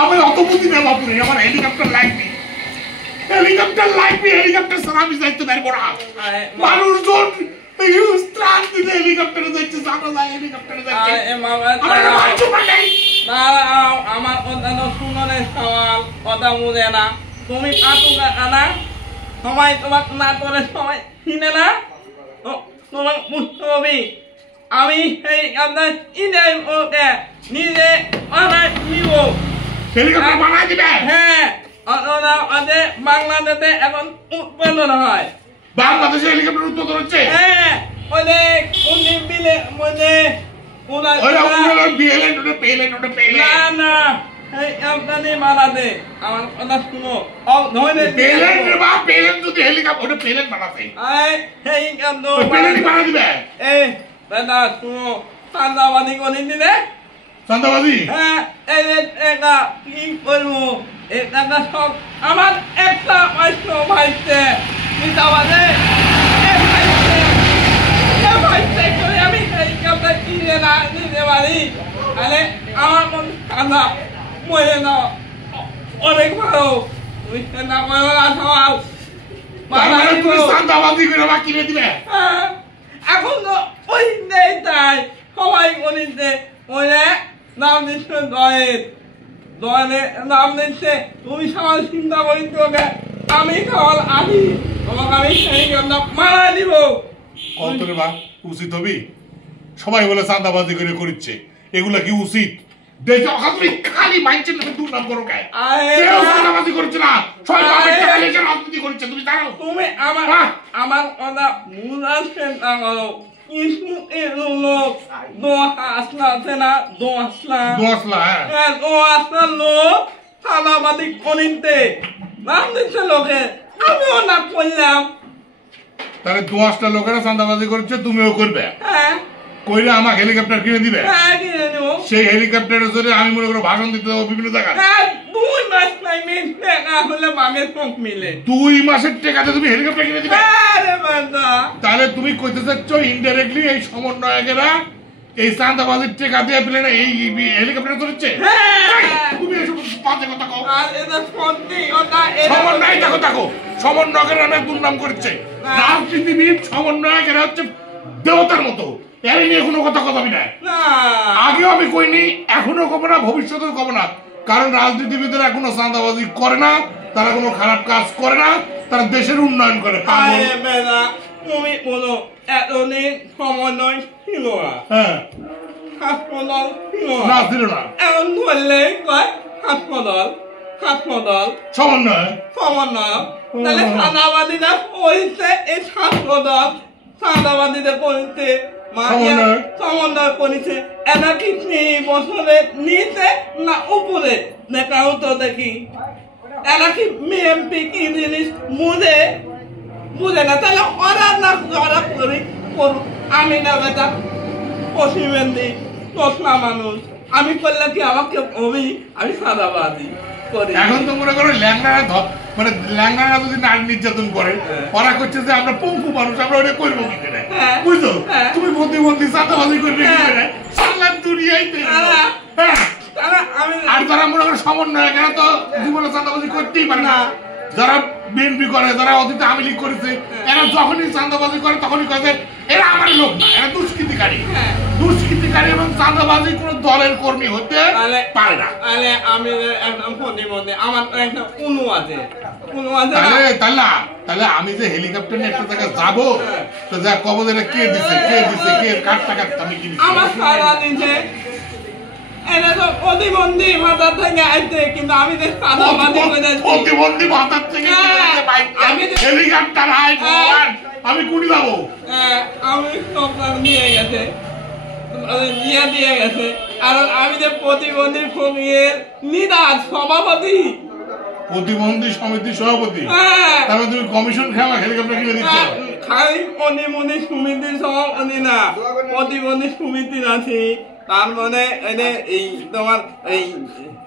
আমি অত বুঝি না বাপুরে, আমার হেলিকপ্টার লাগবে, হেলিকপ্টার লাগবে, হেলিকপ্টার ছাড়া আমি যাইতে পারবো না। মানুষজন ত্রাণ দিতে হেলিকপ্টারে যাচ্ছে, জানা যায় হেলিকপ্টারে যাচ্ছে। আমার শুনে সওয়াল কথা বুঝে না, তুমি পাতুকা আনা সবাই তোমার না করে সবাই চিনে না, তোমার বুঝতে হবে। আমি এই আপনার ইনে ওকে নিজে বানাই নিব, হেলিকপ্টার বানাই দিবে। হ্যাঁ, ওদের বাংলাদেশে এখন উৎপাদন হয়। বাংলাদেশে হেলিকপ্টার উৎপাদন হচ্ছে? হ্যাঁ, অনেক উনি বিলে মধ্যে না না আপনার বানাতে আমার কথা শুনো, যদি হেলিকপ্টার প্লেন বানাতে বানা দিবে। এই দাদা শুনো, চাঁদাবাদি করে দিলে। চাঁদাবাদি? হ্যাঁ, এই টাকা কি করবো, এই টাকা সব আমার একটা পয়সা ভাইছে চাঁদাবাদে করে আমি হেলিকপ্টার কিনে না দিতে পারি, তাহলে আমার মন চাঁদা মরে না অনেক ভালো। তুমি চিন্তা করো না সওয়াল, চাঁদাবাদি করে আমার কিনে দিবে। এখন তো ওই নেই, তাই সবাই গণিতে ওই নাম দিচ্ছে দয়ের, দয়ের নাম দিচ্ছে। তুমি সবাই চিন্তা করি তোকে আমি সওয়াল আনি, তোমাকে আমি সেই জন্য মারা দিব। অন্তরে বা উচিত হবি? সবাই বলে চাঁদাবাজি করে করছে, এগুলা কি উচিত? খালি মাইন্ডের নামে দুর্নাম করো, চাঁদাবাজি করছে না, সবাই রাজনীতি করছে, তুমি জানো? তুমি আমার কথা বুঝাচ্ছেন না করো, কিছু লোক দোয়াশলা আছে না, দোয়াশলা লোক চাঁদাবাজি করিতে নাম দিচ্ছে লোকে, আমিও না করলাম। তাহলে 10টা লোকেরা চাঁদাবাজি করছে, তুমিও করবে? হ্যাঁ। কইলে আমাকে হেলিকপ্টার কিনে দিবে? হ্যাঁ, কিনে দেব। সেই হেলিকপ্টারের জন্য আমি মনে করো ভাষণ দিতে যাবো বিভিন্ন জায়গায়। 2 মাস টাইমে টাকা হলে বাগের পক মিলে 2 মাসের টাকাতে তুমি হেলিকপ্টার কিনে দিবে? আরে বাবা, তাহলে তুমি কইতে চাচ্ছ ইনডাইরেক্টলি এই সমন্বয়কেরা এই চাঁদাবাজির টাকা দিয়ে প্লেনে এই হেলিকপ্টার চলেছে? তুমি এসব বাজে কথা কও। আর এটা সত্যি কথা। সমন্বয় দেখো সমন্বয়কের নামে দুর্নাম করছে। রাজনীতিবিদ সমন্বয়কেরা হচ্ছে দেবতার মতো, এর নিয়ে কোনো কথা কবি না। আগেও আমি কইনি, এখনো কব না, ভবিষ্যতেও কব না, কারণ রাজনীতিবিদরা এখনো চাঁদাবাজি করে না, তারা কোনো খারাপ কাজ করে না, তারা দেশের উন্নয়ন করে। তুমি বলো এতদিন সমন্বয় ছিল না, হাসপাতাল ছিল না, এখন ধরলে কয় হাসপাতাল সমন্বয়। তাহলে চাঁদাবাদীরা করেছে এই হাসপাতাল, চাঁদাবাদীরা করেছে সমন্বয় করেছে। এরা কি 3 বছরের নিচে না উপরে দেখাও তো দেখি। এরা কি বিএমপি কি জিনিস বুঝে না, তাহলে ওরা না ওরা করুক। আমি না বেটা পশ্চিমেন্দি তোষলা মানুষ, আমি করলে কি আমাকে আমি চাঁদাবাজি করি। এখন তো মনে করো ল্যাংড়ারা যদি নারী নির্যাতন করে, ওরা করছে যে আমরা পঙ্গু মানুষ, আমরা ওটা করবো কি করে? বুঝলো? তুমি প্রতিবন্ধী চাঁদাবাজি করবে কি করে? সারা দুনিয়াতে। আর যারা মনে করো সমন্বয়কেরা তো জীবনে চাঁদাবাজি করতেই পারে না। যারা বিএনপি করে, যারা অতীতে আওয়ামী লীগ করেছে, এরা যখনই চাঁদাবাজি করে তখনই কয়ে এরা আমার লোক না, এরা দুষ্কৃতিকারী এবং চাঁদাবাজি কোনো দলের কর্মী হতে পারে না। আমি একদম প্রতিবন্ধী, আমার একটা উনু আছে। তাহলে আমি যে হেলিকপ্টার নিয়ে একটা জায়গায় যাবো, তো যা কবজ এটা কে দিছে কে কাটটা আমি কিনি, আমার সারা দিছে। এটা তো প্রতিবন্ধী ভাতা থেকে আইতে, কিন্তু আমি যে চাঁদাবাজি করে প্রতিবন্ধী ভাতার থেকে হেলিকপ্টার আমি কুড়ি যাবো। আমি সরকার নিয়ে গেছে, দিয়ে গেছে। কারণ আমি যে প্রতিবন্ধী ফকিরের নিদান সভাপতি, প্রতিবন্ধী সমিতির সভাপতি, তারপর তুমি কমিশন খাওয়া হেলিকপ্টার কিনে দিচ্ছ। খালি প্রতিবন্ধী সমিতির সভাপতি না, প্রতিবন্ধী সমিতির আছে, তার মানে এই তোমার এই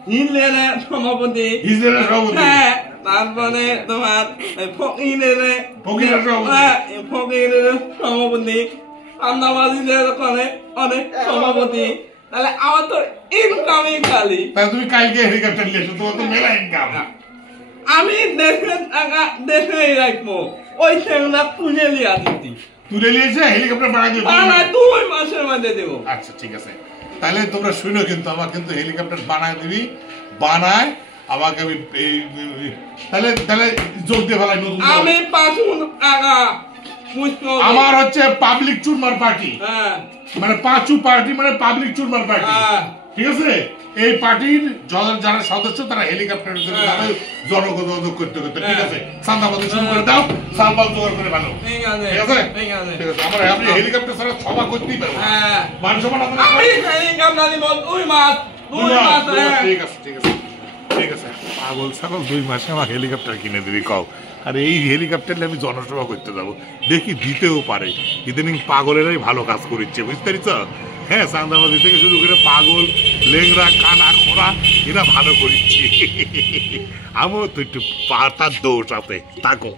হিলের সভাপতি, হ্যাঁ, তারপরে তোমার ফকিরের সভাপতি, চাঁদাবাজিদের করে অনেক সভাপতি, তাহলে আমার তো ইনকামই খালি। তাহলে তুমি কালকে হেলিকপ্টার নিয়ে এসো, তোমার তো মেলা ইনকাম। আমি দেশের টাকা দেশেই রাখবো, ওই সেগুলা তুলে লিয়া দিতি। তুলে নিয়ে এসে হেলিকপ্টার বানাই দিও। 2 মাসের মধ্যে দেবো। আচ্ছা ঠিক আছে, তাহলে তোমরা শুনো কিন্তু, আমার কিন্তু হেলিকপ্টার বানায় দিবি, বানায় আমাকে আমি তাহলে তাহলে যোগ দিয়ে ফেলাই নতুন। আমি 500 টাকা আমার হচ্ছে পাবলিক চুরমার পার্টি, মানে পাঁচু পার্টি মানে পাবলিক চুরমার পার্টি, ঠিক আছে? এই পার্টির যারা সদস্য তারা হেলিকপ্টার জনগণ করতে করতে, ঠিক আছে? চাঁদাবাজি শুরু করে দাও, সালবাল জোগাড় করে ভালো, ঠিক আছে? ঠিক আছে, আমরা আপনি হেলিকপ্টার ছাড়া সভা করতেই পারবো, মান সম্মান আমি হেলিকপ্টার নিব 2 মাস। 2 মাস, ঠিক আছে ঠিক আছে ঠিক আছে। পাগল ছাগল 2 মাসে আমার হেলিকপ্টার কিনে দিবি কও? আর এই হেলিকপ্টার আমি জনসভা করতে যাবো, দেখি দিতেও পারে। ইদানিং পাগলেরাই ভালো কাজ করছে, বুঝতে পারিস? হ্যাঁ, চাঁদাবাজি থেকে শুরু করে পাগল, লেংরা, কানা, খোড়া এরা ভালো করছে। আমিও তো একটু পাতার দোষ আছে, থাকো।